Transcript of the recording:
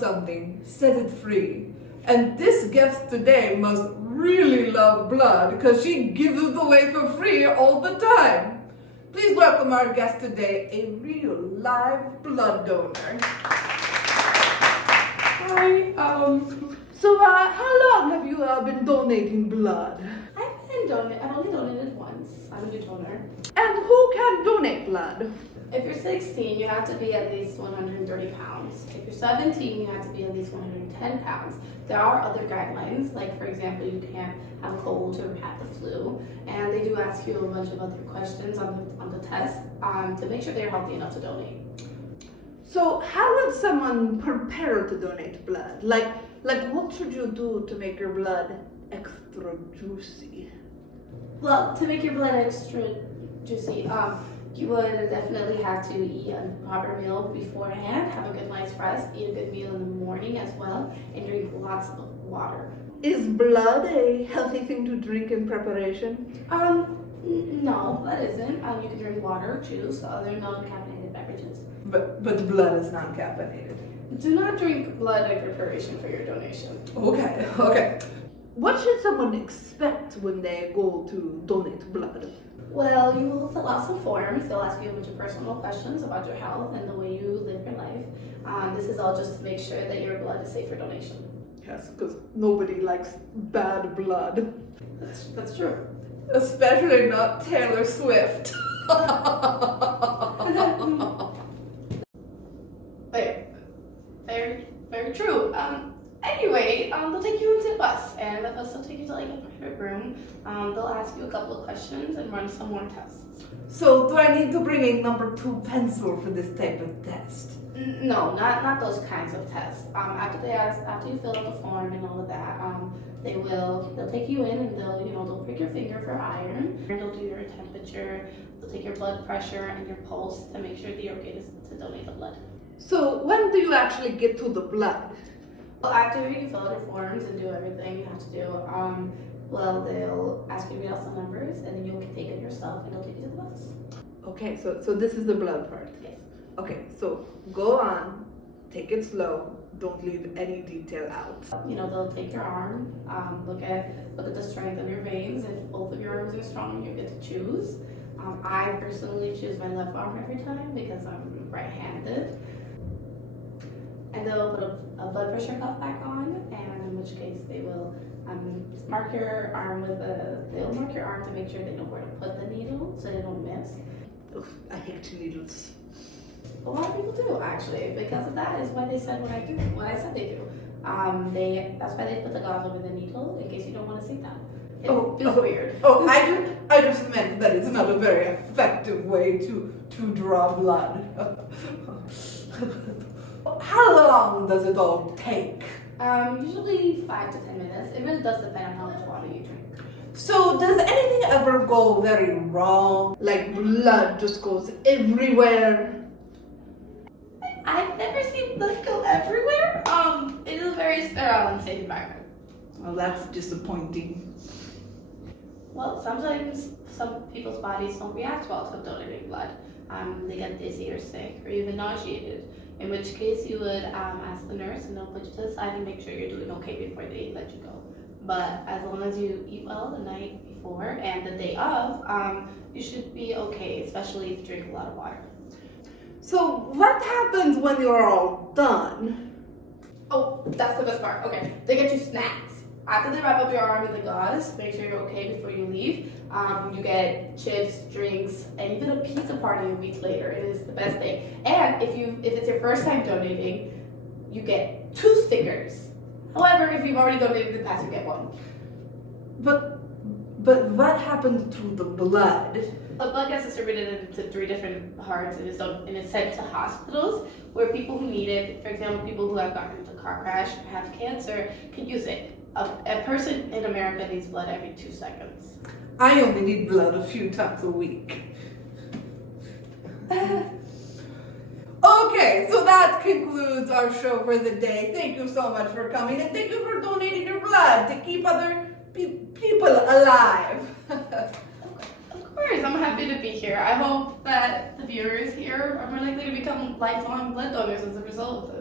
something, set it free. And this guest today must really love blood because she gives it away for free all the time. Please welcome our guest today, a real live blood donor. Hi. How long have you been donating blood? I've only donated once. I'm a new donor. And who can donate blood? If you're 16, you have to be at least 130 pounds. If you're 17, you have to be at least 110 pounds. There are other guidelines, like for example, you can't have a cold or have the flu. And they do ask you a bunch of other questions on the test to make sure they're healthy enough to donate. So how would someone prepare to donate blood? Like what should you do to make your blood extra juicy? Well, to make your blood extra juicy, you would definitely have to eat a proper meal beforehand, have a good night's rest, eat a good meal in the morning as well, and drink lots of water. Is blood a healthy thing to drink in preparation? No, that isn't. You can drink water, juice, other non-caffeinated beverages. But blood is not caffeinated. Do not drink blood in preparation for your donation. Okay. What should someone expect when they go to donate blood? Well, you will fill out some forms. They'll ask you a bunch of personal questions about your health and the way you live your life. This is all just to make sure that your blood is safe for donation. Yes, because nobody likes bad blood. That's true. Especially not Taylor Swift. Very true. Anyway, they'll take you into the bus, and the bus will take you to like a private room. They'll ask you a couple of questions and run some more tests. So do I need to bring a number 2 pencil for this type of test? No, not those kinds of tests. After you fill out the form and all of that, they'll take you in and they'll prick your finger for iron. They'll do your temperature. They'll take your blood pressure and your pulse to make sure that you're okay to donate the blood. So when do you actually get to the blood? Well, after you fill out your forms and do everything you have to do, they'll ask you to read out some numbers, and then you'll take it yourself, and they'll take you to the bus. Okay, so this is the blood part. Yes. Okay, so go on, take it slow, don't leave any detail out. They'll take your arm, look at the strength of your veins. If both of your arms are strong, you get to choose. I personally choose my left arm every time because I'm right-handed. And they'll put a blood pressure cuff back on, and in which case they will mark your arm to make sure they know where to put the needle so they don't miss. Ugh, I hate needles. A lot of people do, actually. Because of that is why they said what I said they do. That's why they put the gauze over the needle in case you don't want to see them. It feels weird. I just meant that it's not a very effective way to draw blood. How long does it all take? Usually 5 to 10 minutes. It really does depend on how much water you drink. So does anything ever go very wrong? Like blood just goes everywhere? I've never seen blood go everywhere. It is a very sterile and safe environment. Well, that's disappointing. Well, sometimes some people's bodies don't react well to donating blood. They get dizzy or sick or even nauseated. In which case you would ask the nurse, and they'll put you to the side and make sure you're doing okay before they let you go. But as long as you eat well the night before and the day of, you should be okay, especially if you drink a lot of water. So what happens when you're all done? Oh, that's the best part. Okay, they get you snacks. After they wrap up your arm with the gauze, make sure you're okay before you leave. You get chips, drinks, and even a pizza party a week later. It is the best thing. And if it's your first time donating, you get 2 stickers. However, if you've already donated in the past, you get 1. But what happened to the blood? The blood gets distributed into 3 different parts and is sent to hospitals where people who need it, for example, people who have gotten into a car crash or have cancer, can use it. A person in America needs blood every 2 seconds. I only need blood a few times a week. Okay, so that concludes our show for the day. Thank you so much for coming, and thank you for donating your blood to keep other people alive. Of course, I'm happy to be here. I hope that the viewers here are more likely to become lifelong blood donors as a result of this.